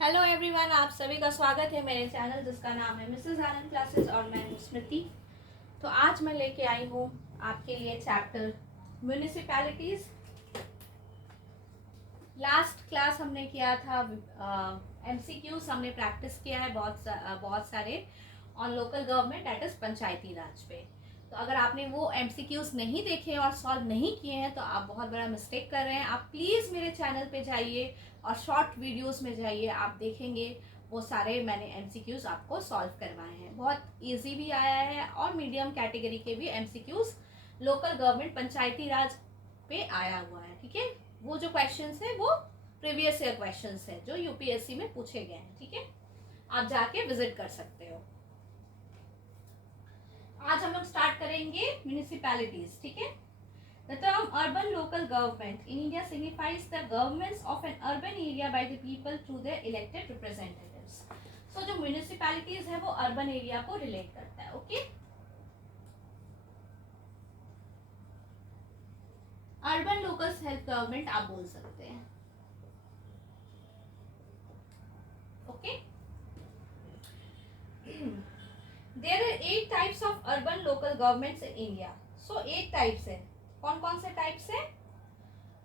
Hello everyone, आप सभी का स्वागत है मेरे चैनल जिसका नाम है मिसेस आनंद क्लासेस और मैं हूँ स्मृति। तो आज मैं लेके आई हूँ आपके लिए चैप्टर म्यूनिसिपैलिटीज। लास्ट क्लास हमने किया था एमसीक्यूज, हमने प्रैक्टिस किया है बहुत सारे on local government that is Panchayati Raj पे। तो अगर आपने वो एमसीक्यूज नहीं देखे और सॉल्व नहीं किए हैं तो आप बहुत बड़ा मिस्टेक कर रहे हैं। आप प्लीज़ मेरे चैनल पे जाइए और शॉर्ट वीडियोस में जाइए, आप देखेंगे वो सारे मैंने एमसीक्यूज आपको सॉल्व करवाए हैं। बहुत इजी भी आया है और मीडियम कैटेगरी के भी एमसीक्यूज लोकल गवर्नमेंट पंचायती राज पे आया हुआ है। ठीक है, वो जो क्वेश्चंस है वो प्रीवियस ईयर क्वेश्चंस है जो यूपीएससी में पूछे गए हैं। ठीक है, आप जाके विजिट कर सकते हो। आज हम लोग स्टार्ट करेंगे म्यूनिसिपैलिटीज। ठीक है, The term urban local government in India signifies the governments of an urban area by the people through their elected representatives. So जो municipalities है वो urban area को relate करता है। Okay, urban local self government आप बोल सकते हैं। Okay, there are 8 types of urban local governments in India. So 8 types है। कौन कौन से टाइप्स है?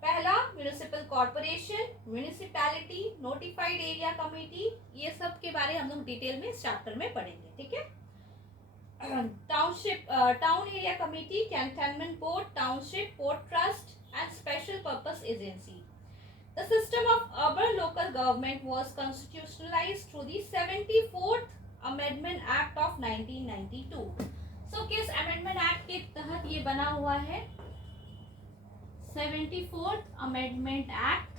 पहला municipal corporation, municipality, notified area committee, ये सब के बारे हम लोग डिटेल में इस चैप्टर में पढ़ेंगे। ठीक है, township, town area committee, cantonment board, township, port trust and special purpose agency. The system of urban local government was constitutionalized through the 74th Amendment Act of 1992. So किस अमेंडमेंट एक्ट के तहत ये बना हुआ है? 74th amendment act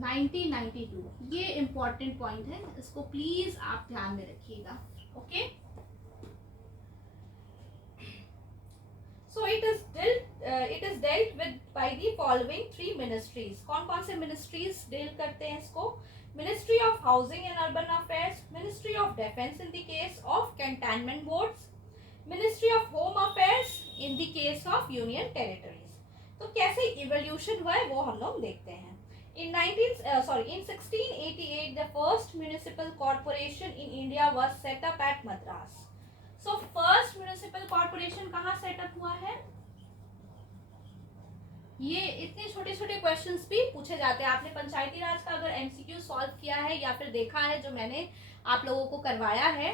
1992। ये important point है, इसको प्लीज आप ध्यान में रखिएगा। Okay, so it is dealt with by the following 3 ministries. कौन कौन से मिनिस्ट्रीज डील करते हैं इसको? Ministry of housing and urban affairs, ministry of defence in the case of cantonment boards, ministry of home affairs in the case of union territories. तो कैसे evolution हुआ है वो हम लोग देखते हैं। In 1688, the first municipal corporation in India was set up at Madras. So first municipal corporation कहाँ सेटअप हुआ है? ये इतने छोटे छोटे क्वेश्चंस भी पूछे जाते हैं। आपने पंचायती राज का अगर एमसीक्यू सॉल्व किया है या फिर देखा है जो मैंने आप लोगों को करवाया है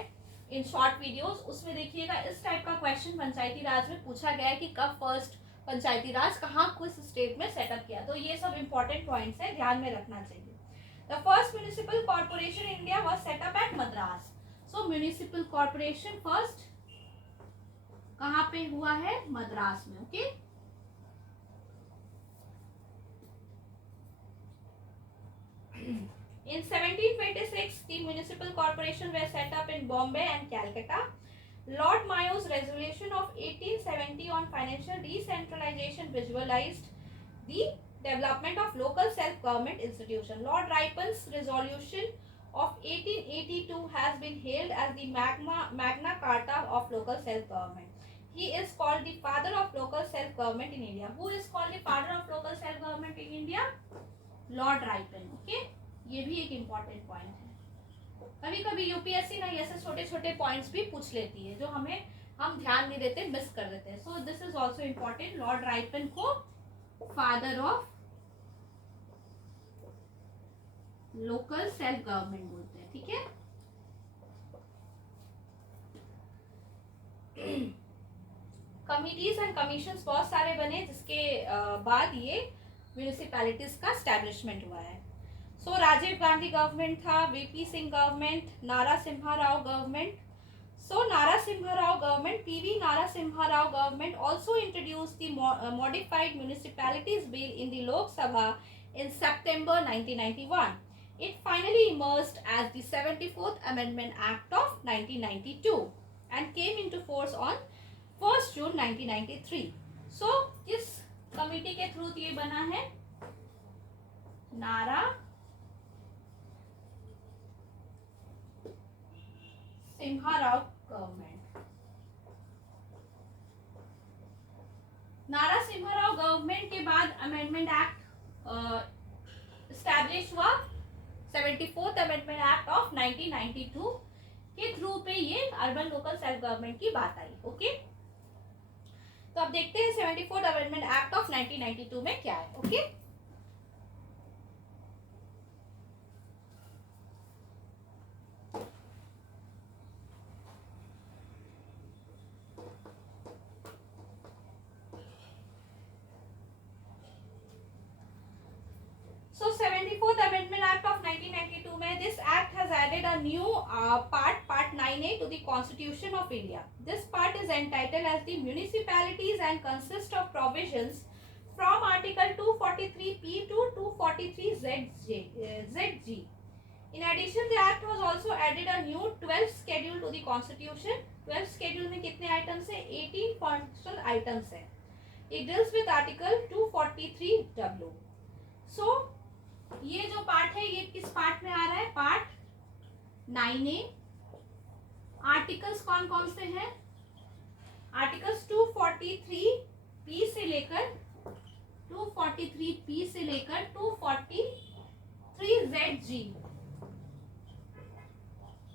इन शॉर्ट वीडियोस, उसमें देखिएगा इस टाइप का क्वेश्चन पंचायती राज में पूछा गया है कि कब फर्स्ट पंचायती राज कहाँ किस स्टेट में सेटअप किया। तो ये सब इंपॉर्टेंट पॉइंट्स है, ध्यान में रखना चाहिए। The first municipal corporation in India was set up at Madras. So municipal corporation first कहाँ पे हुआ है? मद्रास में। Okay, In 1726, the municipal corporation were set up in Bombay and Calcutta. Lord Mayo's resolution of 1870 on financial decentralization visualized the development of local self-government institution. Lord Ripon's resolution of 1882 has been hailed as the Magna Carta of local self-government. He is called the father of local self-government in India. Who is called the father of local self-government in India? Lord ripen. Okay, ये भी एक important point है। कभी कभी UPSC ना ऐसे छोटे छोटे पॉइंट्स भी पूछ लेती है जो हम ध्यान नहीं देते, मिस कर देते हैं। So this is also important. Lord Ripon को father of local self government बोलते हैं। ठीक है, कमिटीज एंड कमीशंस बहुत सारे बने जिसके बाद ये म्यूनिसिपैलिटीज का स्टैब्लिशमेंट हुआ है। सो राजीव गांधी गवर्नमेंट था, वीपी सिंह गवर्नमेंट, नारा सिम्हा राव गवर्नमेंट। सो नारा सिम्हा राव गवर्नमेंट, पीवी नारा Simha Rao government also introduced the modified municipalities bill in the Lok Sabha in September 1991. It finally emerged as the 74th Amendment Act of 1992 and came into force on 1st June 1993. So किस committee के through ये बना है? नारा Simha Rao government. नारासिम्हा Rao government के बाद amendment act establish हुआ, 74th amendment act of 1992 के थ्रू पे ये अर्बन लोकल सेल्फ गवर्नमेंट की बात आई। ओके, तो अब देखते हैं 74th अमेंडमेंट एक्ट ऑफ 1992 में क्या है। Okay, So 74th Amendment Act of 1992 में this act has added a new part 9A to the Constitution of India. This part is entitled as the municipalities and consists of provisions from Article 243P to 243ZG. In addition, the act was also added a new 12th schedule to the Constitution. 12th schedule में कितने items है? 18 functional items है. It deals with Article 243W. So ये जो part है ये किस part में आ रहा है? Part 9A। आर्टिकल्स कौन कौन से हैं? आर्टिकल्स 243P से लेकर 243ZG,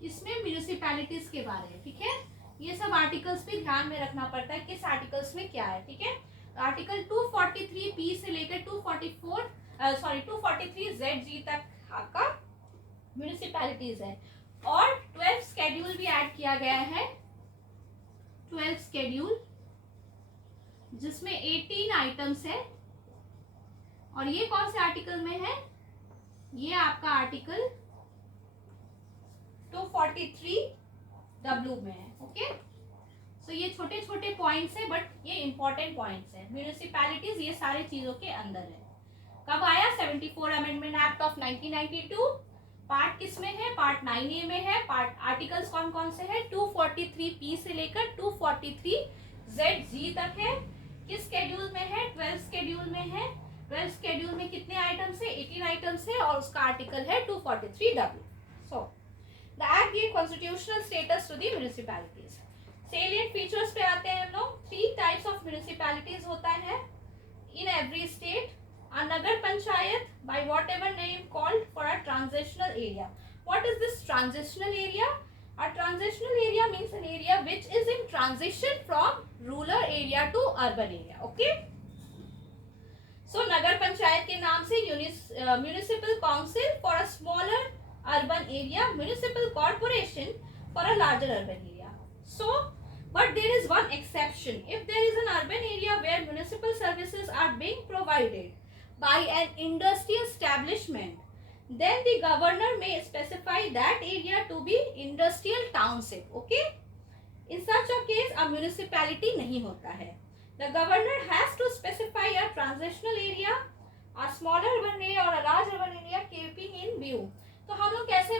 इसमें म्यूनिसिपैलिटीज के बारे में। ठीक है, ये सब आर्टिकल्स भी ध्यान में रखना पड़ता है किस आर्टिकल्स में क्या है। ठीक है, आर्टिकल 243P से लेकर 243ZG तक आपका म्यूनिसिपैलिटीज है। और 12th शेड्यूल भी ऐड किया गया है, 12th शेड्यूल जिसमें 18 आइटम्स है। और ये कौन से आर्टिकल में है? ये आपका आर्टिकल 243W में है। ओके, सो ये छोटे छोटे पॉइंट्स है बट ये इंपॉर्टेंट पॉइंट्स है। म्यूनिसिपैलिटीज ये सारे चीजों के अंदर है। कब आया? 74 अमेंडमेंट एक्ट ऑफ 1992। पार्ट किस में है? पार्ट 9A में है। पार्ट आर्टिकल्स कौन कौन से हैं? 243P से लेकर 243ZG तक है। किस शेड्यूल में है? 12th शेड्यूल में है। 12th शेड्यूल में कितने आइटम्स है? 18 आइटम्स है और उसका आर्टिकल है 243W। So the act give constitutional status to the municipalities. Salient features पे आते हैं हम लोग। 3 टाइप्स ऑफ म्युनिसिपैलिटीज होता है in every state. A Nagar Panchayat, by whatever name called, for a transitional area. What is this transitional area? A transitional area means an area which is in transition from rural area to urban area. Okay? So Nagar Panchayat के नाम से municipal council for a smaller urban area, municipal corporation for a larger urban area. So, but there is one exception. If there is an urban area where municipal services are being provided by an industrial establishment, then the governor may specify that area to be industrial township. Okay, in such a case a municipality नहीं होता है। The governor has to specify a transitional area, a smaller urban area और a large urban area keeping in view. तो हम लोग कैसे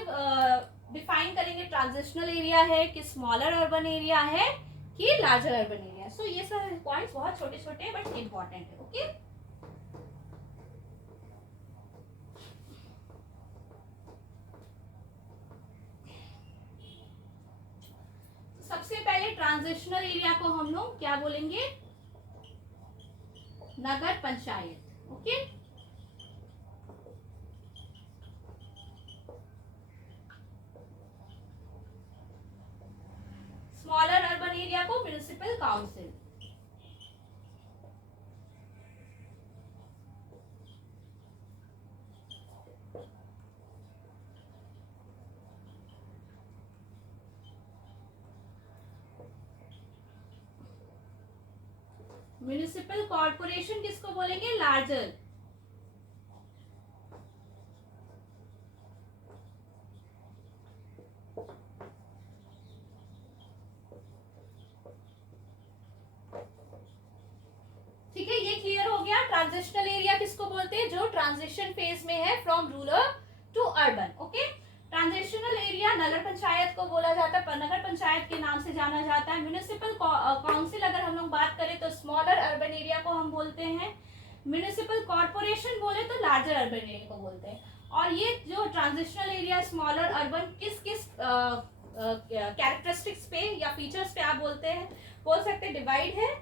define करेंगे transitional area है कि स्मॉलर अर्बन एरिया है कि लार्जर अर्बन एरिया? सो ये सब पॉइंट्स बहुत छोटे छोटे बट इम्पोर्टेंट है। ओके, सबसे पहले ट्रांजिशनल एरिया को हम लोग क्या बोलेंगे? Nagar Panchayat. Okay, smaller urban area को म्युनिसिपल काउंसिल। म्युनिसिपल कॉर्पोरेशन किसको बोलेंगे? लार्जर। ठीक है, ये क्लियर हो गया। ट्रांजिशनल एरिया किसको बोलते हैं? जो ट्रांजिशन फेज में है from rural to urban. Okay, transitional area Nagar Panchayat को बोला जाता है, नगर पंचायत के नाम से जाना जाता है। म्युनिसिपल काउंसिल अगर हम लोग बात करें तो स्मॉलर अर्बन एरिया को हम बोलते हैं। म्युनिसिपल कॉर्पोरेशन बोले तो लार्जर अर्बन एरिया को बोलते हैं। और ये जो ट्रांजिशनल एरिया स्मॉलर अर्बन किस किस कैरेक्टरिस्टिक्स पे या फीचर्स पे आप बोल सकते हैं? डिवाइड है,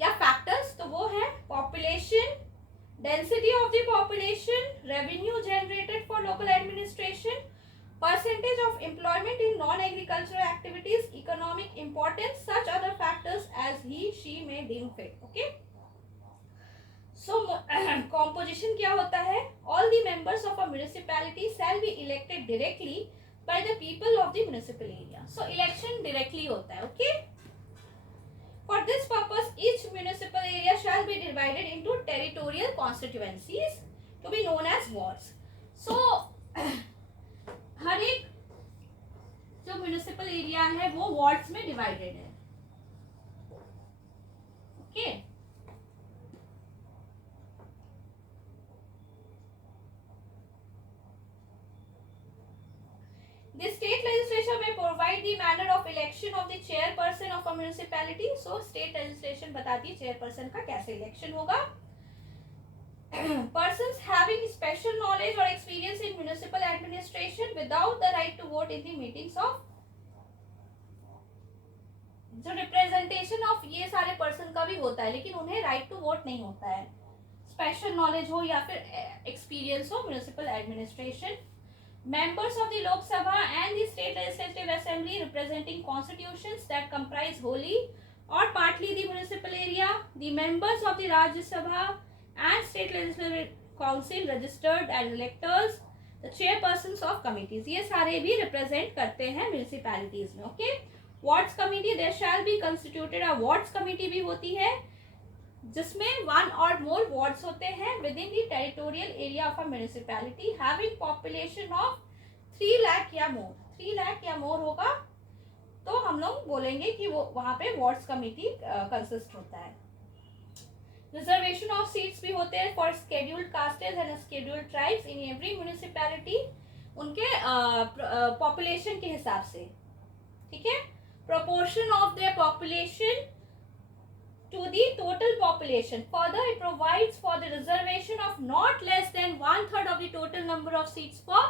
या फैक्टर्स, तो वो है population, density of the population, revenue generated for local administration, percentage of employment in non-agricultural activities, economic importance, such other factors as she may deem fit. Okay. So composition क्या होता है? All the members of a municipality shall be elected directly by the people of the municipal area. So election directly होता है. Okay. For this purpose, each municipal area shall be divided into territorial constituencies to be known as wards. So हर एक जो municipal area है वो wards में divided है. Okay. The state legislature may provide the manner of election of the chairperson of a municipality. So state legislation बताती है chairperson का कैसे election होगा. Persons having special knowledge or experience in municipal administration without the right to vote in the meetings of, जो representation of ये सारे person का भी होता है लेकिन उन्हें राइट टू वोट नहीं होता है. स्पेशल नॉलेज हो या फिर एक्सपीरियंस हो municipal administration. Members of the Lok Sabha and the state legislative assembly representing constitutions that comprise wholly or partly the municipal area. The members of the Rajya Sabha and state legislative council registered as electors, the chairpersons of committees, ये सारे भी represent करते हैं municipalities में. Okay. Wards committee, there shall be constituted a wards committee भी होती है जिसमें one or more wards होते हैं within the territorial area of a municipality having population of 3 lakh या more. 3 लाख या more होगा तो हम लोग बोलेंगे कि वो वहाँ पे wards committee consist होता है. रिजर्वेशन ऑफ सीट्स भी होते हैं for scheduled castes and scheduled tribes in every municipality उनके पॉपुलेशन के हिसाब से. ठीक है. Proportion of their population to the total population. Further it provides for the reservation of not less than 1/3 of the total number of seats for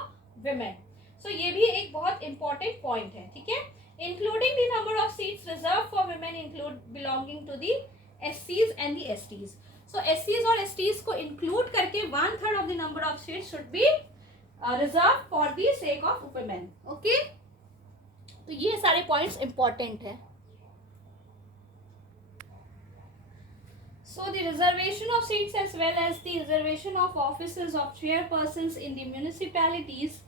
women. सो ये भी एक बहुत इंपॉर्टेंट पॉइंट है. ठीक है. Including the number of seats reserved for women include belonging to the SCs and the STs. So SCs और STs को include करके 1/3 of the number of seats should be reserved for the sake of women. Okay? तो ये सारे points important है. So the reservation of seats as well as the reservation of offices of chairpersons in the municipalities,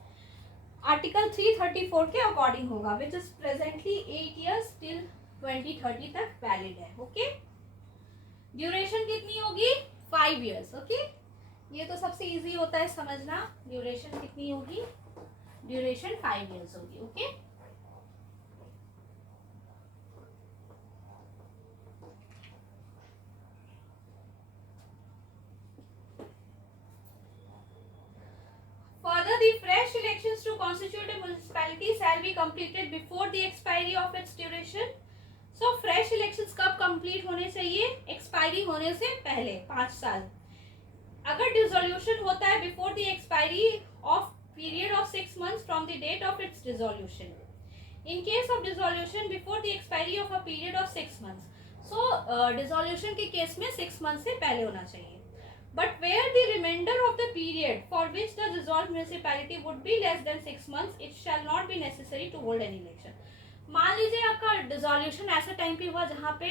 Article 334 के according होगा, which is presently 8 years till 2030 तक valid है. Okay? Duration कितनी होगी? 5 years. ओके. ये तो सबसे इजी होता है समझना. ड्यूरेशन कितनी होगी? ड्यूरेशन 5 years होगी. Okay. Further, the fresh elections to constitute a municipality shall be completed before the expiry of its duration. So fresh elections कब कंप्लीट होने चाहिए? एक्सपायरी होने से पहले 5 साल. अगर डिसोल्यूशन होता है before the expiry of period of 6 months from the date of its dissolution. In case of dissolution before the expiry of a period of 6 months. So dissolution के केस में 6 months से पहले होना चाहिए. But where the remainder of the period for which the dissolved municipality would be less than 6 months, it shall not be necessary to hold an election. मान लीजिए आपका dissolution ऐसा टाइम पे हुआ जहाँ पे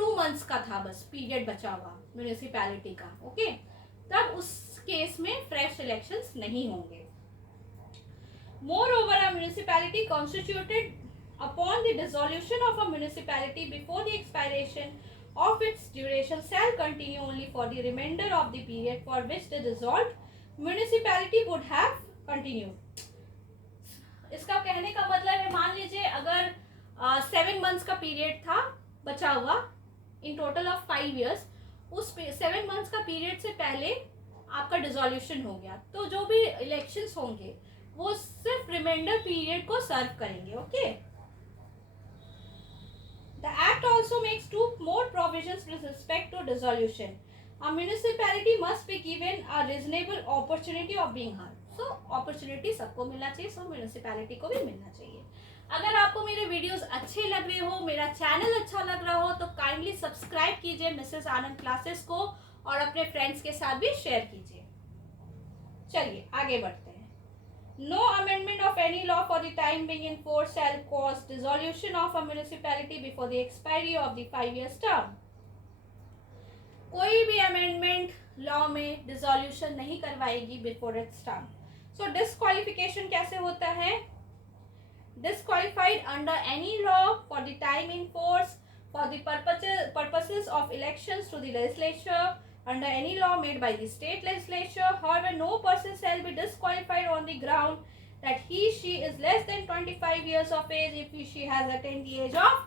2 months का था बस पीरियड बचा हुआ म्यूनिसिपैलिटी का. ओके. तब उस केस में फ्रेश इलेक्शंस नहीं होंगे. Moreover, a municipality constituted upon the dissolution of a municipality before the expiration of its duration shall continue only for the remainder of the period for which the dissolved municipality would have continued. इसका कहने का मतलब है मान लीजिए अगर 7 months का period था बचा हुआ इन टोटल ऑफ 5 years, उस 7 months का पीरियड से पहले आपका डिसोल्यूशन हो गया तो जो भी इलेक्शंस होंगे वो सिर्फ रिमाइंडर पीरियड को सर्व करेंगे. Okay. The Act also makes 2 more provisions with respect to dissolution. A municipality must be given a reasonable opportunity of being heard. So opportunity सबको मिलना चाहिए, so municipality को भी मिलना चाहिए. अगर आपको मेरे वीडियोस अच्छे लग रहे हो, मेरा चैनल अच्छा लग रहा हो, तो काइंडली सब्सक्राइब कीजिए मिसेस आनंद क्लासेस को और अपने फ्रेंड्स के साथ भी शेयर कीजिए। चलिए आगे बढ़ते हैं। No amendment of any law for the time being in force shall cause dissolution of a municipality before the expiry of the 5 years term. कोई भी अमेंडमेंट लॉ में डिसॉल्यूशन नहीं करवाएगी before its term. So disqualification कैसे होता है? Disqualified under any law for the time in force for the purposes of elections to the legislature under any law made by the state legislature. However, no person shall be disqualified on the ground that she is less than 25 years of age if she has attained the age of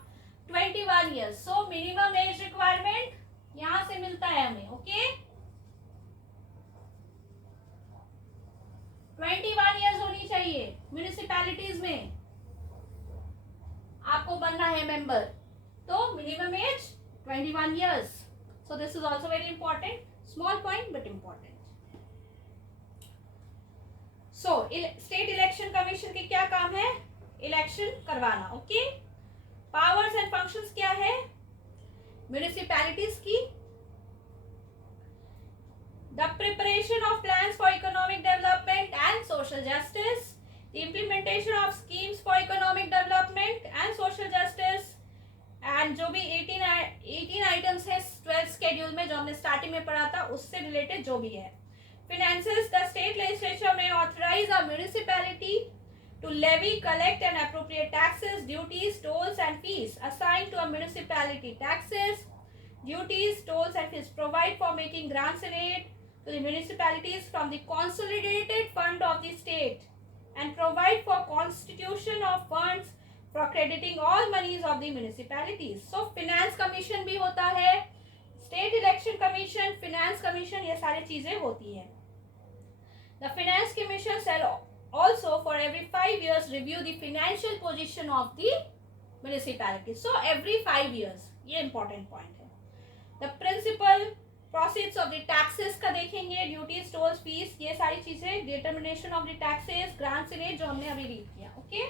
21 years. So minimum age requirement यहाँ से मिलता है हमें, okay? 21 years होनी चाहिए municipalities में, आपको बनना है मेंबर, तो minimum age 21 years. So this is also very important, small point but important. So state election commission के क्या काम है? इलेक्शन करवाना, ओके? पावर्स एंड फंक्शंस क्या है म्यूनिसिपैलिटीज की? The preparation of plans for economic development and social justice, the implementation of schemes for economic development and social justice, and जो भी 18 आइटम्स है 12th शेड्यूल में जो हमने स्टार्टिंग में पढ़ा था उससे रिलेटेड जो भी है। Finances, the state legislature may authorize a municipality to levy, collect and appropriate taxes, duties, tolls and fees assigned to a municipality. Taxes, duties, tolls and fees provide for making grants and aid to the municipalities from the consolidated fund of the state and provide for constitution of funds for crediting all monies of the municipalities. So finance commission भी होता है, state election commission, finance commission, ये सारी चीजें होती हैं। The finance commission shall also for every 5 years review the financial position of the municipality. So every 5 years, ये important point है। The principal proceeds of the taxes का देखेंगे, duties, tolls, fees, ये सारी चीजें, determination of the taxes, grants and aid जो हमने अभी रीड किया, okay?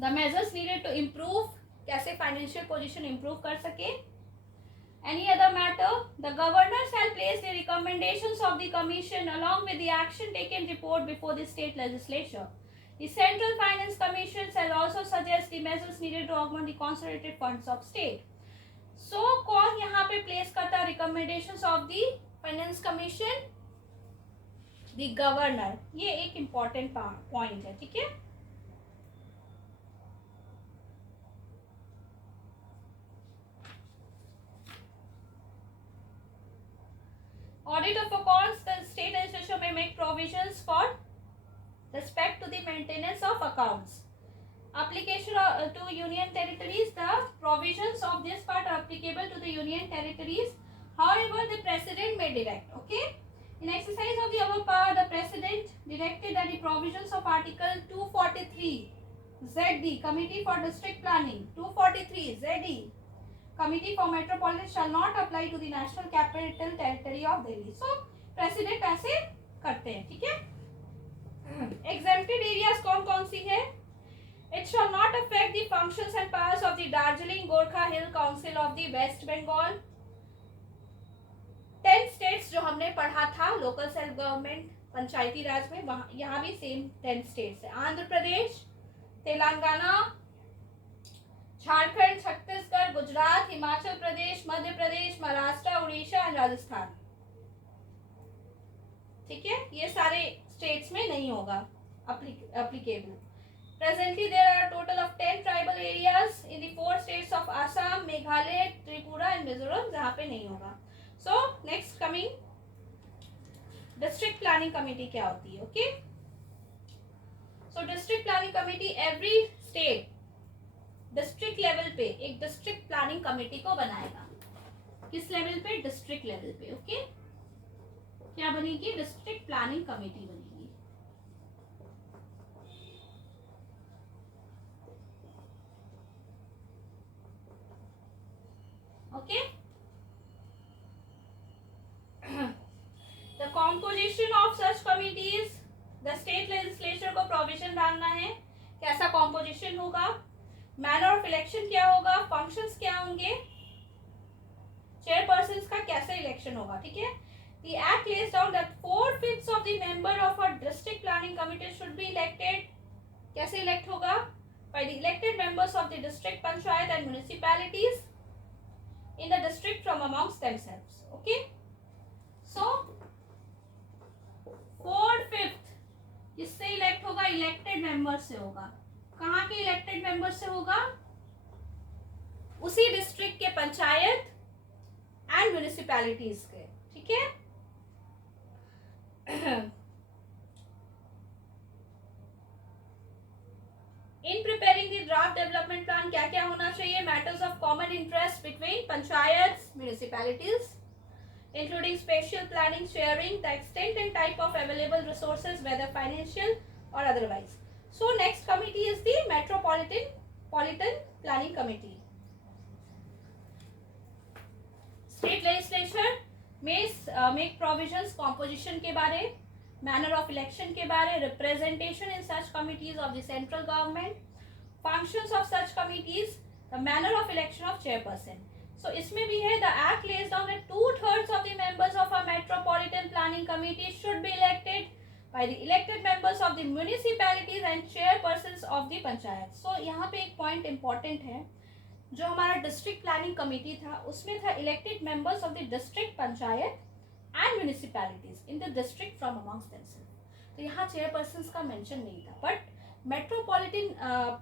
The measures needed to improve, कैसे फाइनेंशियल पोजीशन इम्प्रूव कर सके। Any other matter, the governor shall place the recommendations of the commission along with the action taken report before the state legislature. The central finance commission shall also suggest the measures needed to augment the consolidated funds of state. So कौन यहाँ पे place करता है recommendations of the finance commission? The governor. ये एक important point है, ठीक है? Audit of accounts, the state legislature में make provisions for respect to the maintenance of accounts. Application to union territories, the provisions of this part are applicable to the union territories. However, the president may direct, okay? In exercise of the above power, the president directed that the provisions of article 243 ZD, Committee for District Planning, 243 ZD, Committee for Metropolitan shall not apply to the National Capital Territory of Delhi. So, president ऐसे करते हैं, ठीक है? Exempted areas कौन कौन सी है? It shall not affect the functions and powers of the Darjeeling Gorkha Hill Council of the West Bengal. 10 states जो हमने पढ़ा था लोकल सेल्फ गवर्नमेंट पंचायती राज में, वहाँ यहाँ भी सेम 10 स्टेट्स है। आंध्र प्रदेश, तेलंगाना, झारखंड, छत्तीसगढ़, गुजरात, हिमाचल प्रदेश, मध्य प्रदेश, महाराष्ट्र, उड़ीसा और राजस्थान, ठीक है? ये सारे स्टेट्स में नहीं होगा applicable. Presently, there are a total of 10 tribal areas in the 4 states of Assam, Meghalaya, Tripura and Mizoram, जहाँ पे नहीं होगा। So, next coming, district planning committee क्या होती है, okay? So, district planning committee, every state, district level पे एक district planning committee को बनाएगा। किस level पे? District level पे, okay? क्या बनेगी? District planning committee बनेगी। Okay? The composition of such committees, the state legislature को provision डालना है कैसा कॉम्पोजिशन होगा, मैनर ऑफ इलेक्शन क्या होगा, फंक्शंस क्या होंगे, चेयरपर्सन का कैसे इलेक्शन होगा, ठीक है। The act lays down that 4/5 of the member of a district planning committee should be elected. कैसे elect होगा? By the elected members of the district panchayat and municipalities in the district from amongst themselves. Okay? So 4/5 किससे elect होगा? Elected members से होगा. कहाँ के elected members से होगा? उसी district के पंचायत and municipalities के, ठीक है। In preparing the draft development plan क्या क्या होना चाहिए, matters of common interest between panchayats, municipalities, including spatial planning, sharing, the extent and type of available resources, whether financial or otherwise. So next committee is the Metropolitan Planning Committee. State legislature may make provisions composition के बारे, manner of election के बारे, representation in such committees of the central government, functions of such committees, the manner of election of chairperson. So इसमें भी है, the act lays down that 2/3 of the members of a metropolitan planning committee should be elected by the elected members of the municipalities and chairpersons of the panchayat. So यहाँ पे एक point important है, जो हमारा district planning committee था उसमें था elected members of the district panchayat and municipalities in the district from amongst themselves. तो यहाँ चेयरपर्सन्स का मेंशन नहीं था, बट मेट्रोपॉलिटन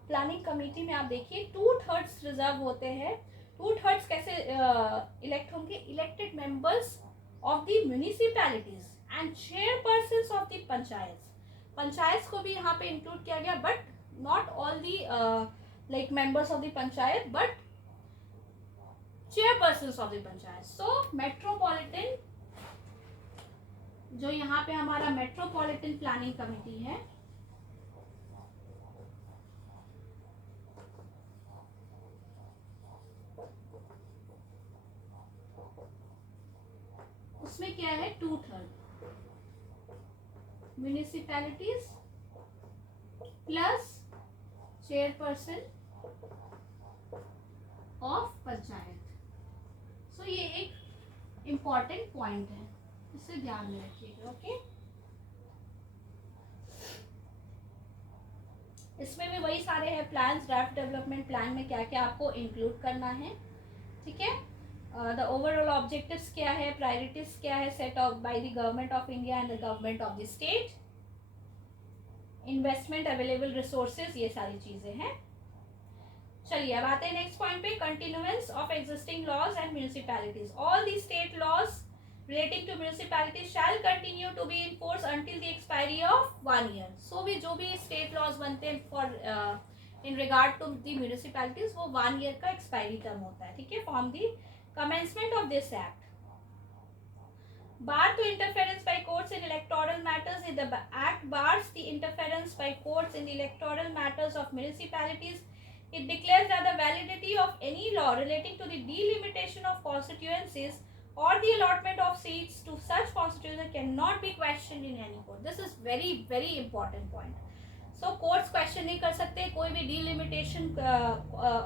प्लानिंग कमेटी में आप देखिए 2/3 रिजर्व होते हैं। 2/3 कैसे इलेक्ट होंगे? Elected members of the municipalities and chairpersons of the panchayat को भी यहाँ पे इंक्लूड किया गया, but not all the like members of the panchayat but chairpersons of the panchayat. So metropolitan, जो यहाँ पे हमारा मेट्रोपॉलिटन प्लानिंग कमेटी है, उसमें क्या है? 2/3 municipalities plus chairperson of panchayat. So ये एक इम्पॉर्टेंट पॉइंट है, इसे ध्यान में रखिएगा। ओके, इसमें भी वही सारे हैं प्लान्स, ड्राफ्ट डेवलपमेंट प्लान में क्या क्या आपको इंक्लूड करना है, ठीक है। द ओवरऑल ऑब्जेक्टिव्स क्या है, प्रायोरिटीज क्या है, set off by the government of India and the government of the state, investment, available resources, ये सारी चीजें हैं। चलिए अब आते हैं नेक्स्ट पॉइंट पे, continuance of existing laws and municipalities. All the state laws relating to municipalities shall continue to be in force until the expiry of 1 year. So भी जो भी स्टेट लॉज बनते हैं for in regard to the municipalities, वो 1 year का expiry term होता है, ठीक है, from the commencement of this act. Bar to interference by courts in electoral matters. If the Act bars the interference by courts in the electoral matters of municipalities, it declares that the validity of any law relating to the delimitation of constituencies or the allotment of seats to such constituencies cannot be questioned in any court. This is very, very important point. So courts question नहीं कर सकते कोई भी delimitation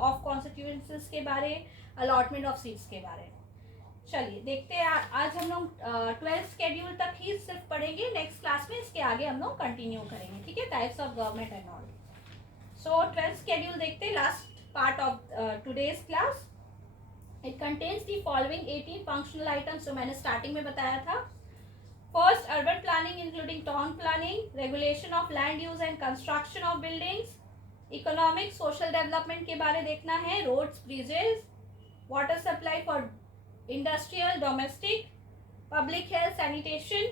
of constituencies के बारे, allotment of seats के बारे। चलिए देखते हैं, आज हम लोग 12th शेड्यूल तक ही सिर्फ पढ़ेंगे, नेक्स्ट क्लास में इसके आगे हम लोग कंटिन्यू करेंगे, ठीक है, types of government and all. So 12th schedule देखते हैं, last part of today's class. It contains the following 18 functional items, जो मैंने स्टार्टिंग में बताया था। First, urban planning including town planning, regulation of land use and construction of buildings, economic social development के बारे देखना है, roads, bridges, water supply for industrial, domestic, public health, sanitation,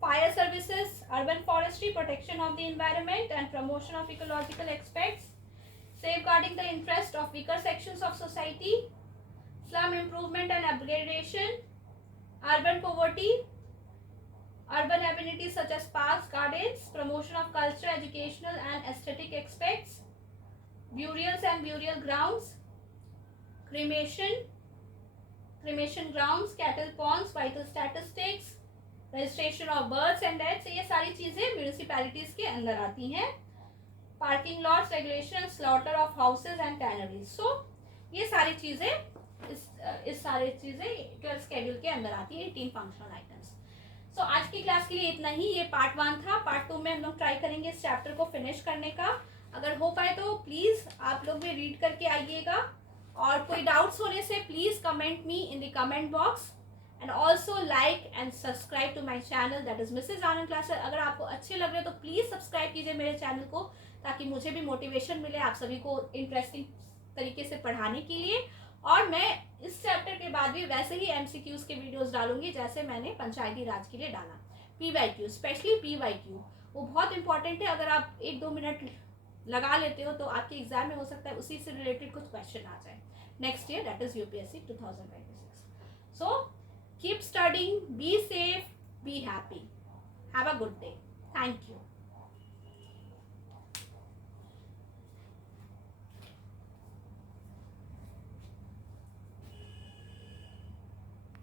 fire services, urban forestry, protection of the environment and promotion of ecological aspects, safeguarding the interest of weaker sections of society, slum improvement and upgradation, urban poverty, urban amenities such as parks, gardens, promotion of cultural, educational and aesthetic aspects, burials and burial grounds, cremation grounds, cattle ponds, vital statistics, registration of births and deaths, ये सारी चीजें municipalities के अंदर आती हैं। Parking lots regulation, slaughter of houses and tanneries. So ये सारी चीजें इस सारी चीजें 12 स्केड्यूल के अंदर आती है, 18 फंक्शनल आइटम्स. सो आज की क्लास के लिए इतना ही. ये पार्ट 1 था. पार्ट 2 में हम लोग ट्राई करेंगे इस चैप्टर को फिनिश करने का. अगर हो पाए तो प्लीज आप लोग भी रीड करके आइएगा, और कोई डाउट्स होने से please comment me in the comment box, and also like and subscribe to my channel, that is Mrs Anand classes. अगर आपको अच्छे लग रहे तो प्लीज सब्सक्राइब कीजिए मेरे चैनल को, ताकि मुझे भी मोटिवेशन मिले आप सभी को इंटरेस्टिंग तरीके से पढ़ाने के लिए. और मैं इस चैप्टर के बाद भी वैसे ही एमसीक्यूज के वीडियोस डालूंगी जैसे मैंने पंचायती राज के लिए डाला. पीवाईक्यू, स्पेशली पीवाईक्यू, वो बहुत इंपॉर्टेंट है. अगर आप 1-2 मिनट लगा लेते हो तो आपके एग्जाम में हो सकता है उसी से रिलेटेड कुछ क्वेश्चन आ जाए next year, that is UPSC 2026. So keep studying, be safe, be happy. Have a good day. Thank you.